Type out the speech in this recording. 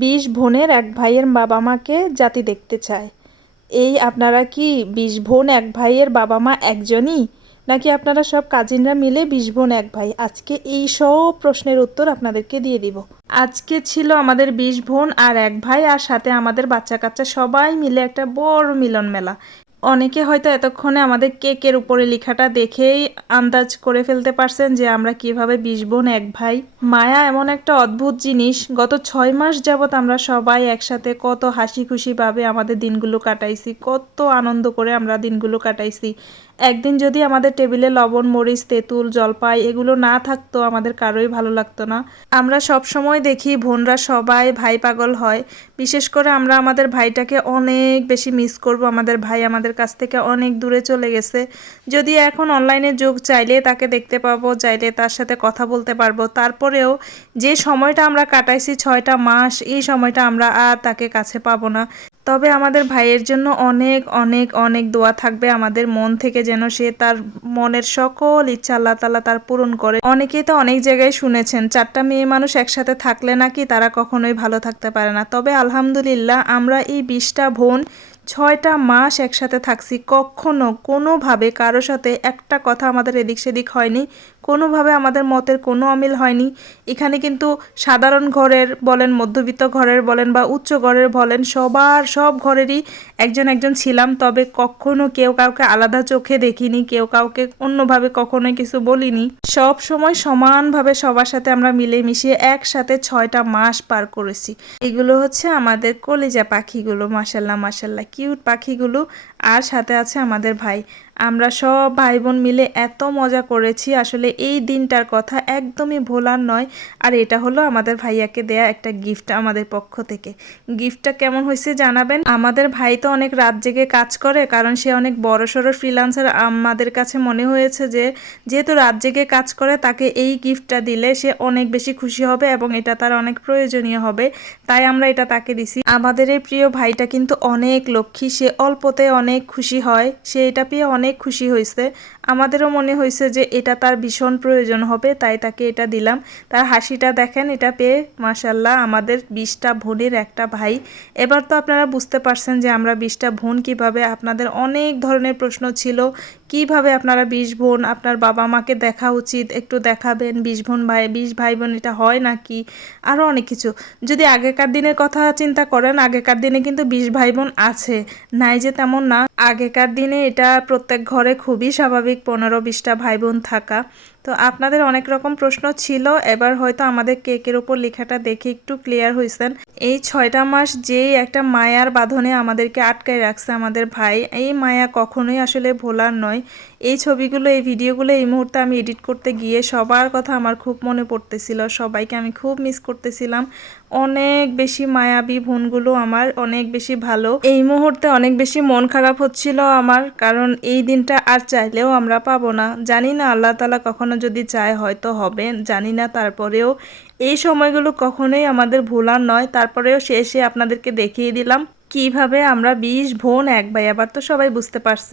বিশ বোনের এক ভাইয়ের বাবা মাকে জাতি দেখতে চায়। এই আপনারা কি বিশ বোন এক ভাইয়ের বাবা মা একজনই? নাকি আপনারা সব কাজিনরা মিলে বিশ বোন এক ভাই? আজকে এই সব প্রশ্নের উত্তর আপনাদেরকে দিয়ে দিব। আজকে ছিল আমাদের বিশ বোন আর এক ভাই, আর সাথে আমাদের বাচ্চা কাচ্চা সবাই মিলে একটা বড় মিলন মেলা অনেকে হয়তো এতক্ষণে আমাদের কেকের উপরে লেখাটা দেখেই আন্দাজ করে ফেলতে পারছেন যে আমরা কীভাবে বিশ বোন এক ভাই। মায়া এমন একটা অদ্ভুত জিনিস, গত ছয় মাস যাবৎ আমরা সবাই একসাথে কত হাসি খুশিভাবে আমাদের দিনগুলো কাটাইছি, কত আনন্দ করে আমরা দিনগুলো কাটাইছি। একদিন যদি আমাদের টেবিলে লবণ, মরিচ, তেঁতুল, জলপাই এগুলো না থাকতো, আমাদের কারোই ভালো লাগতো না। আমরা সব সময় দেখি বোনরা সবাই ভাই পাগল হয়। বিশেষ করে আমরা আমাদের ভাইটাকে অনেক বেশি মিস করব। আমাদের ভাই আমাদের কাছ থেকে অনেক দূরে চলে গেছে। যদি এখন অনলাইনে যুগ চাইলে তাকে দেখতে পাবো, চাইলে তার সাথে কথা বলতে পারব। তারপরেও যে সময়টা আমরা কাটাইছি ছয়টা মাস, এই সময়টা আমরা আর তাকে কাছে পাবো না। তবে আমাদের ভাইয়ের জন্য অনেক অনেক অনেক দোয়া থাকবে। আমাদের মন থেকে যেন সে তার মনের সকল ইচ্ছা আল্লাহ তালা তার পূরণ করে। অনেকেই তো অনেক জায়গায় শুনেছেন, চারটা মেয়ে মানুষ একসাথে থাকলে নাকি তারা কখনোই ভালো থাকতে পারে না। তবে আলহামদুলিল্লাহ আমরা এই বিশটা বোন ছয়টা মাস একসাথে থাকছি। কখনো কোনোভাবে কারও সাথে একটা কথা আমাদের এদিক সেদিক হয়নি। কোনোভাবে আমাদের মতের কোনো অমিল হয়নি। এখানে কিন্তু সাধারণ ঘরের বলেন, মধ্যবিত্ত ঘরের বলেন বা উচ্চ ঘরের বলেন, সবার সব ঘরেরই একজন একজন ছিলাম। তবে কখনো কেউ কাউকে আলাদা চোখে দেখিনি, কেউ কাউকে অন্যভাবে কখনোই কিছু বলিনি। সব সময় সমানভাবে সবার সাথে আমরা মিলে মিশিয়ে একসাথে ছয়টা মাস পার করেছি। এগুলো হচ্ছে আমাদের কলিজা পাখিগুলো মাসাল্লাহ মাসাল্লাহ কিউট পাখিগুলো। আর সাথে আছে আমাদের ভাই। আমরা সব ভাই বোন মিলে এত মজা করেছি। আসলে এই দিনটার কথা একদমই ভোলার নয়। আর এটা হলো আমাদের ভাইয়াকে দেয়া একটা গিফট আমাদের পক্ষ থেকে। গিফটটা কেমন হয়েছে জানাবেন? আমাদের ভাই তো অনেক রাত জেগে কাজ করে, কারণ সে অনেক বড় সড়ো ফ্রিলান্সার আমাদের কাছে মনে হয়েছে যে, যেহেতু রাত জেগে কাজ করে, তাকে এই গিফটটা দিলে সে অনেক বেশি খুশি হবে এবং এটা তার অনেক প্রয়োজনীয় হবে। তাই আমরা এটা তাকে দিছি। আমাদের এই প্রিয় ভাইটা কিন্তু অনেক লক্ষ্মী। সে অল্পতে অনেক খুশি হয়। সে এটা পেয়ে অনেক খুশি হয়েছে আমাদেরও মনে হয়েছে যে এটা তার ভীষণ প্রয়োজন হবে, তাই তাকে এটা দিলাম। তার হাসিটা দেখেন, এটা পেয়ে মাসাল্লাহ আমাদের বিশটা বোনের একটা ভাই। এবার তো আপনারা বুঝতে পারছেন যে আমরা বিশটা বোন কীভাবে, আপনাদের অনেক ধরনের প্রশ্ন ছিল। কীভাবে আপনারা বিষ বোন আপনার বাবা মাকে দেখা উচিত, একটু দেখাবেন বিষ বোন ভাই বিষ ভাই বোন, এটা হয় নাকি? আরও অনেক কিছু। যদি আগেকার দিনের কথা চিন্তা করেন, আগেকার দিনে কিন্তু বিষ ভাই বোন আছে। নাই যে তেমন না। আগেকার দিনে এটা প্রত্যেক ঘরে খুবই স্বাভাবিক, পনেরো বিশটা ভাই বোন থাকা। তো আপনাদের অনেক রকম প্রশ্ন ছিল। এবার হয়তো আমাদের কেকের ওপর লেখাটা দেখে একটু ক্লিয়ার হয়েছেন এই ছয়টা মাস যেই একটা মায়ার বাঁধনে আমাদেরকে আটকায় রাখছে আমাদের ভাই, এই মায়া কখনোই আসলে ভোলার নয়। এই ছবিগুলো, এই ভিডিওগুলো এই মুহূর্তে আমি এডিট করতে গিয়ে সবার কথা আমার খুব মনে পড়তেছিল। সবাইকে আমি খুব মিস করতেছিলাম। অনেক বেশি মায়াবী বোনগুলো আমার, অনেক বেশি ভালো। এই মুহূর্তে অনেক বেশি মন খারাপ হচ্ছিল আমার, কারণ এই দিনটা আর চাইলেও আমরা পাবো না। জানি না আল্লাহ তালা কখনো যদি চায় হয়তো হবে, জানি না তারপরেও। এই সময়গুলো কখনোই আমাদের ভোলার নয়। তারপরেও শেষে আপনাদেরকে দেখিয়ে দিলাম কীভাবে আমরা বিশ বোন এক ভাই, আবার তো সবাই বুঝতে পারছে।